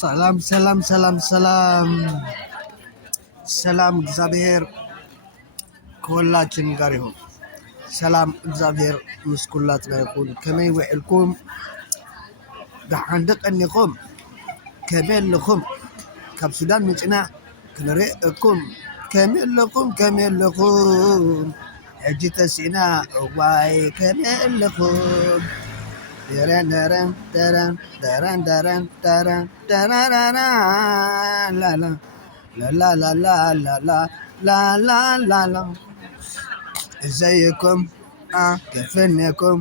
ሰላም ሰላም ሰላም ሰላም ሰላም እግዚአብሔር ከሁላችን ጋር ይሁን። ሰላም እግዚአብሔር ምስ ኩላትና ይሁን። ከመይ ውዕልኩም ደሓን ደቀኒኹም ከመይ ኣለኹም? ካብ ሱዳን ምጭናዕ ክንሪአኩም ከመይ ኣለኹም? ሕጂ ተሲዕና እዋይ ከመይ ኣለኹም? ደረን ደረን ደረን ደረን ደረን ደረን ደረራራ ላላ ላላላላላላላላ ازيكم كيفنكم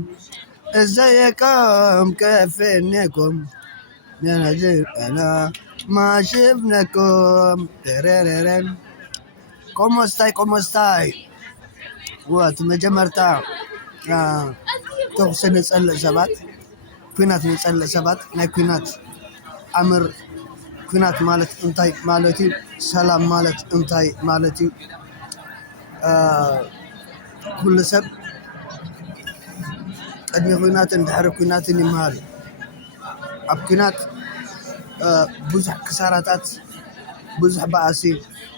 ازيكم كيفنكم انا ما شفناكم ترررن كومو ستاي وقت مجمرتا توخ نصلي سبات ኩናት ንጸልእ ሰባት ናይ ኩናት ኣምር ኩናት ማለት እንታይ ማለት እዩ? ሰላም ማለት እንታይ ማለት እዩ? ኩሉ ሰብ ቅድሚ ኩናትን ድሕሪ ኩናትን ይመሃሉ። ኣብ ኩናት ብዙሕ ክሳራታት፣ ብዙሕ በኣሲ፣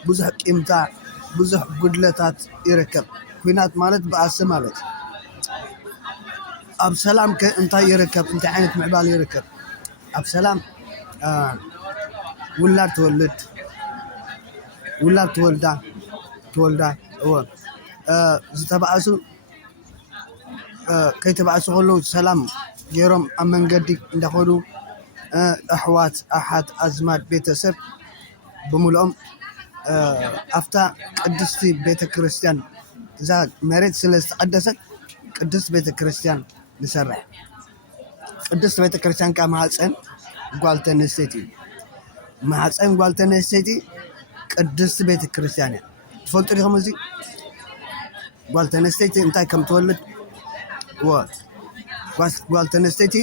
ብዙሕ ቂምታ፣ ብዙሕ ጉድለታት ይርከብ። ኩናት ማለት በኣሲ ማለት እዩ። ኣብ ሰላም እንታይ ይርከብ? እንታይ ዓይነት ምዕባል ይርከብ? ኣብ ሰላም ውላድ ትወልዳ እወ ዝተባእሱ ከይተባእሱ ከለዉ ሰላም ገይሮም ኣብ መንገዲ እንዳኸዱ ኣሕዋት ኣሓት ኣዝማድ ቤተሰብ ብምልኦም ኣፍታ ቅድስቲ ቤተ ክርስቲያን እዛ መሬት ስለ ዝተቐደሰት ቅድስቲ ቤተ ክርስቲያን ንሰርሕ። ቅድስቲ ቤተ ክርስቲያን ካብ ማህፀን ጓል ተንስተይቲ እዩ። ማህፀን ጓል ተንስተይቲ ቅድስቲ ቤተ ክርስቲያን እያ። ትፈልጡ ዲኹም እዚ? ጓል ተንስተይቲ እንታይ ከም ትወልድ ጓል ተንስተይቲ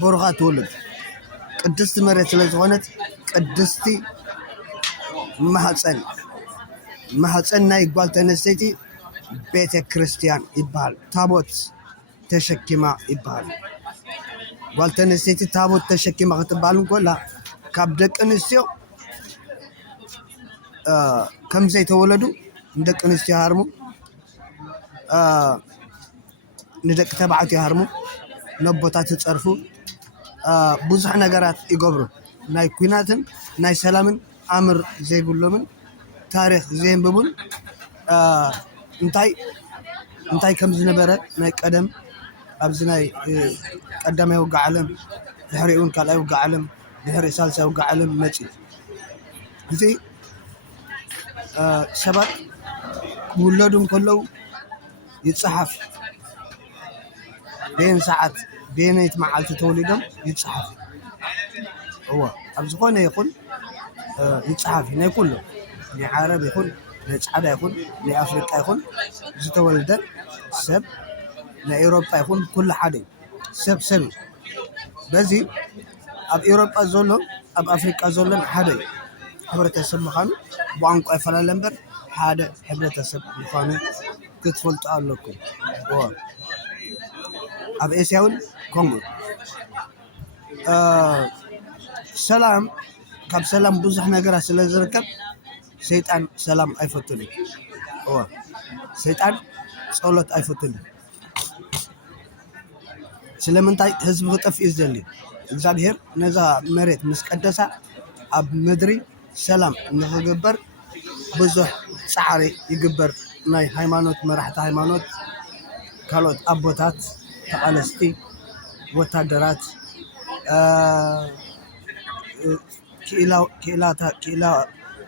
ብሩኻ ትውልድ። ቅድስቲ መሬት ስለ ዝኾነት ቅድስቲ ማህፀን ናይ ጓል ተንስተይቲ ቤተ ክርስቲያን ይበሃል። ታቦት ተሸኪማ ይበሃል። ጓል ተንስተይቲ ታቦት ተሸኪማ ክትበሃል እንኮላ ካብ ደቂ ኣንስትዮ ከም ዘይተወለዱ ንደቂ ኣንስትዮ ሃርሙ፣ ንደቂ ተባዕትዮ ሃርሙ፣ ነቦታት ይፀርፉ፣ ብዙሕ ነገራት ይገብሩ። ናይ ኩናትን ናይ ሰላምን ኣምር ዘይብሎምን ታሪክ ዘየንብቡን እንታይ ከም ዝነበረ ናይ ቀደም ኣብዚ ናይ ቀዳማይ ውግእ ዓለም ድሕሪ እውን ካልኣይ ውግእ ዓለም ድሕሪ ሳልሳይ ውግእ ዓለም መፅኡ እዚ ሰባት ክውለዱ ከለዉ ይፀሓፍ ቤን ሰዓት ቤነይቲ መዓልቲ ተወሊዶም ይፀሓፍ። እወ ኣብ ዝኾነ ይኹን ይፀሓፍ ናይ ኩሉ ናይ ዓረብ ይኹን ናይ ፃዕዳ ይኹን ናይ ኣፍሪቃ ይኹን ዝተወልደ ሰብ ናይ ኤውሮጳ ይኹን ኩሉ ሓደ ሰብ እዩ። በዚ ኣብ ኤውሮጳ ዘሎ ኣብ ኣፍሪቃ ዘሎን ሓደ እዩ። ሕብረተሰብ ምዃኑ ብቋንቋ ይፈላለ እምበር ሓደ ሕብረተሰብ ምዃኑ ክትፈልጡ ኣለኩም። ኣብ ኤስያ እውን ከምኡ ሰላም ካብ ሰላም ብዙሕ ነገራት ስለ ዝርከብ ሰይጣን ሰላም ኣይፈቱን እዩ። ሰይጣን ጸሎት ኣይፈቱን እዩ። ስለምንታይ ህዝቢ ክጠፍእ እዩ ዝደሊ? እግዚኣብሔር ነዛ መሬት ምስ ቀደሳ ኣብ ምድሪ ሰላም ንኽግበር ብዙሕ ፃዕሪ ይግበር። ናይ ሃይማኖት መራሕቲ ሃይማኖት፣ ካልኦት ኣቦታት፣ ተቓለስቲ፣ ወታደራት፣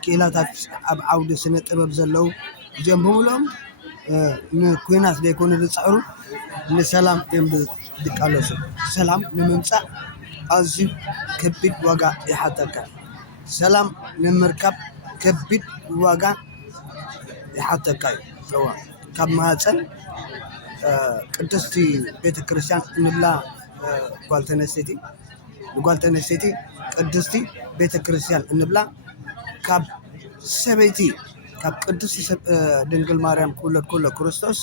ክኢላታት ኣብ ዓውዲ ስነ ጥበብ ዘለዉ እዚኦም ብምልኦም ንኩናት ዘይኮኑ ዝፅዕሩ ንሰላም እዮም ዝቃለሱ። ሰላም ንምምፃእ ኣዝዩ ከቢድ ዋጋ ይሓተካ። ሰላም ንምርካብ ከቢድ ዋጋ ይሓተካ እዩ። ካብ ማህፀን ቅድስቲ ቤተ ክርስቲያን እንብላ ጓል ተንስተይቲ ቅድስቲ ቤተ ክርስቲያን እንብላ ካብ ሰበይቲ ካብ ቅድስቲ ድንግል ማርያም ክውለድ ከሎ ክርስቶስ